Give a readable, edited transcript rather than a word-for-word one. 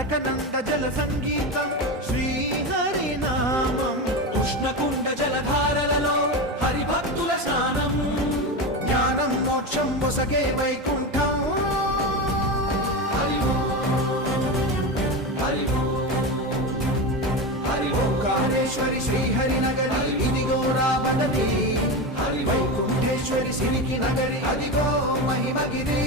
అలకనంద జల సంగీతం శ్రీహరినామం ఉష్ణకుండ జలధారలలో హరిభక్తుల స్నానం జ్ఞానం మోక్షం మొసగే వైకుంఠం హరి హరి హరి ఓంకారేశ్వరి శ్రీహరి నగరి ఇదిగో రాబడది హరి వైకుంఠేశ్వరి సిరికి నగరి అదిగో మహిమగిరి